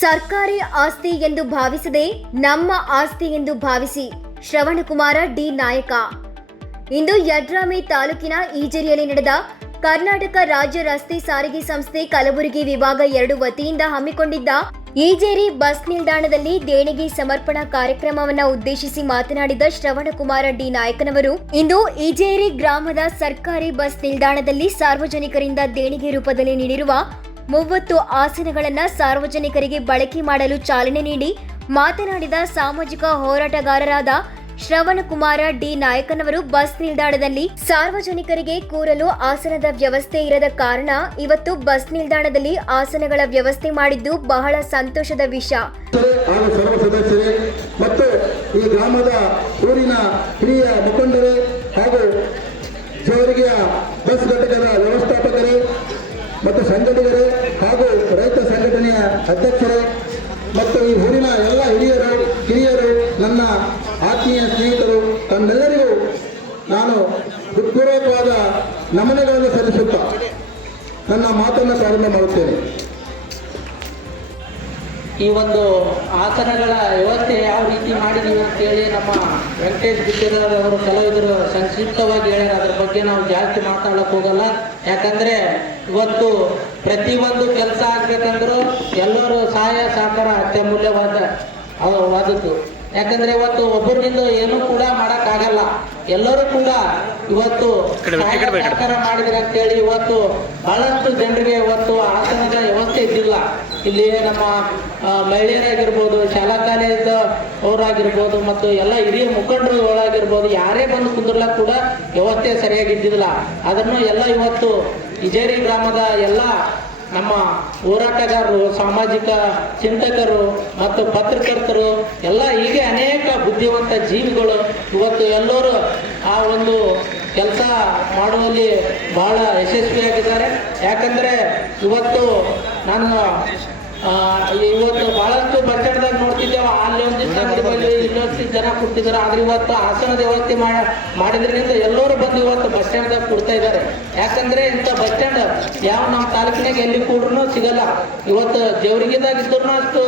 ಸರ್ಕಾರಿ ಆಸ್ತಿ ಎಂದು ಭಾವಿಸದೆ ನಮ್ಮ ಆಸ್ತಿ ಎಂದು ಭಾವಿಸಿ ಶ್ರವಣಕುಮಾರ ಡಿ ನಾಯಕ. ಇಂದು ಯಡ್ರಾಮಿ ತಾಲೂಕಿನ ಈಜೇರಿಯಲ್ಲಿ ನಡೆದ ಕರ್ನಾಟಕ ರಾಜ್ಯ ರಸ್ತೆ ಸಾರಿಗೆ ಸಂಸ್ಥೆ ಕಲಬುರಗಿ ವಿಭಾಗ 2 ವತಿಯಿಂದ ಹಮ್ಮಿಕೊಂಡಿದ್ದ ಈಜೇರಿ ಬಸ್ ನಿಲ್ದಾಣದಲ್ಲಿ ದೇಣಿಗೆ ಸಮರ್ಪಣಾ ಕಾರ್ಯಕ್ರಮವನ್ನು ಉದ್ದೇಶಿಸಿ ಮಾತನಾಡಿದ ಶ್ರವಣಕುಮಾರ ಡಿ ನಾಯಕನವರು, ಇಂದು ಈಜೇರಿ ಗ್ರಾಮದ ಸರ್ಕಾರಿ ಬಸ್ ನಿಲ್ದಾಣದಲ್ಲಿ ಸಾರ್ವಜನಿಕರಿಂದ ದೇಣಿಗೆ ರೂಪದಲ್ಲಿ ನೀಡಿರುವ 30 ಆಸನಗಳನ್ನು ಸಾರ್ವಜನಿಕರಿಗೆ ಬಳಕೆ ಮಾಡಲು ಚಾಲನೆ ನೀಡಿ ಮಾತನಾಡಿದ ಸಾಮಾಜಿಕ ಹೋರಾಟಗಾರರಾದ ಶ್ರವಣಕುಮಾರ ಡಿ ನಾಯಕನವರು, ಬಸ್ ನಿಲ್ದಾಣದಲ್ಲಿ ಸಾರ್ವಜನಿಕರಿಗೆ ಕೂರಲು ಆಸನದ ವ್ಯವಸ್ಥೆ ಇರದ ಕಾರಣ ಇವತ್ತು ಬಸ್ ನಿಲ್ದಾಣದಲ್ಲಿ ಆಸನಗಳ ವ್ಯವಸ್ಥೆ ಮಾಡಿದ್ದು ಬಹಳ ಸಂತೋಷದ ವಿಷಯ. ಸರ್ವ ಸದಸ್ಯರೇ ಮತ್ತು ಈ ಗ್ರಾಮದ ಊರಿನ ಹಿರಿಯ ಮುಖಂಡರೇ ಹಾಗೂ ಜೇವರಿಗೆಯ ಬಸ್ ಘಟಕದ ವ್ಯವಸ್ಥಾಪಕರೇ ಮತ್ತು ಸಂಘಟಕರೇ ಹಾಗೂ ರೈತ ಸಂಘಟನೆಯ ಅಧ್ಯಕ್ಷರೇ ಮತ್ತು ಈ ಊರಿನ ಎಲ್ಲ ಹಿರಿಯರು, ನನ್ನ ಆತ್ಮೀಯ ಸ್ನೇಹಿತರು, ತಮ್ಮೆಲ್ಲರಿಗೂ ನಾನು ಹೃತ್ಪೂರ್ವಕವಾದ ನಮನಗಳನ್ನು ಸಲ್ಲಿಸುತ್ತಾ ನನ್ನ ಮಾತನ್ನು ಪ್ರಾರಂಭ ಮಾಡುತ್ತೇನೆ. ಈ ಒಂದು ಆಸನಗಳ ವ್ಯವಸ್ಥೆ ಯಾವ ರೀತಿ ಮಾಡಿದೀವಿ ಅಂತೇಳಿ ನಮ್ಮ ವೆಂಕಟೇಶ್ ಬಿಟ್ಟಿರೋರು ಕೆಲವಿದ್ರು ಸಂಕ್ಷಿಪ್ತವಾಗಿ ಹೇಳ್ಯಾರ. ಅದ್ರ ಬಗ್ಗೆ ನಾವು ಜಾಸ್ತಿ ಮಾತಾಡಕ್ಕೆ ಹೋಗಲ್ಲ. ಯಾಕಂದರೆ ಇವತ್ತು ಪ್ರತಿಯೊಂದು ಕೆಲಸ ಆಗ್ಬೇಕಂದ್ರೂ ಎಲ್ಲರೂ ಸಹಾಯ ಸಹಕಾರ ಅತ್ಯಮೂಲ್ಯವಾದದ್ದು. ಯಾಕಂದರೆ ಇವತ್ತು ಒಬ್ಬರಿಂದ ಏನೂ ಕೂಡ ಮಾಡೋಕ್ಕಾಗಲ್ಲ. ಎಲ್ಲರೂ ಕೂಡ ಇವತ್ತು ಸಹಕಾರ ಮಾಡಿದ್ರೆ ಅಂತೇಳಿ ಇವತ್ತು ಬಹಳಷ್ಟು ಜನರಿಗೆ ಇವತ್ತು ಆಸನದ ವ್ಯವಸ್ಥೆ ಇದ್ದಿಲ್ಲ. ಇಲ್ಲಿ ನಮ್ಮ ಮಹಿಳೆಯರಾಗಿರ್ಬೋದು, ಶಾಲಾ ಕಾಲೇಜ್ ಅವರಾಗಿರ್ಬೋದು ಮತ್ತು ಎಲ್ಲ ಹಿರಿಯ ಮುಖಂಡರು ಒಳಗಿರ್ಬೋದು, ಯಾರೇ ಬಂದು ಕುಂದ್ರಲ್ಲ ಕೂಡ ವ್ಯವಸ್ಥೆ ಸರಿಯಾಗಿದ್ದಿಲ್ಲ. ಅದನ್ನು ಎಲ್ಲ ಇವತ್ತು ಈಜೇರಿ ಗ್ರಾಮದ ಎಲ್ಲ ನಮ್ಮ ಹೋರಾಟಗಾರರು, ಸಾಮಾಜಿಕ ಚಿಂತಕರು ಮತ್ತು ಪತ್ರಕರ್ತರು ಎಲ್ಲ ಹೀಗೆ ಅನೇಕ ಬುದ್ಧಿವಂತ ಜೀವಿಗಳು ಇವತ್ತು ಎಲ್ಲರೂ ಆ ಒಂದು ಕೆಲಸ ಮಾಡುವಲ್ಲಿ ಬಹಳ ಯಶಸ್ವಿಯಾಗಿದ್ದಾರೆ. ಯಾಕಂದರೆ ಇವತ್ತು ನಾನು ಇವತ್ತು ಬಹಳಷ್ಟು ಬಸ್ ಸ್ಟ್ಯಾಂಡ್ದಾಗ ನೋಡ್ತಿದ್ದೇವೆ, ಅಲ್ಲಿ ಒಂದಿಷ್ಟು ಅಂಗಡಿ ಬಳಿ ಇಲ್ಲೊಂದಿಷ್ಟು ಜನ ಕೊಡ್ತಿದ್ದಾರೆ. ಆದ್ರೆ ಇವತ್ತು ಆಸನದ ವ್ಯವಸ್ಥೆ ಮಾಡಿದ್ರಿಂದ ಎಲ್ಲರೂ ಬಂದು ಇವತ್ತು ಬಸ್ ಸ್ಟ್ಯಾಂಡ್ದಾಗ ಕೊಡ್ತಾ ಇದ್ದಾರೆ. ಯಾಕಂದ್ರೆ ಇಂಥ ಬಸ್ ಸ್ಟ್ಯಾಂಡ್ ಯಾವ ನಮ್ಮ ತಾಲೂಕಿನಾಗ ಎಲ್ಲಿ ಕೂಡ್ರೂ ಸಿಗಲ್ಲ. ಇವತ್ತು ಜೇವರಿಗೆದಾಗ ಇದ್ರೂ ಅಷ್ಟು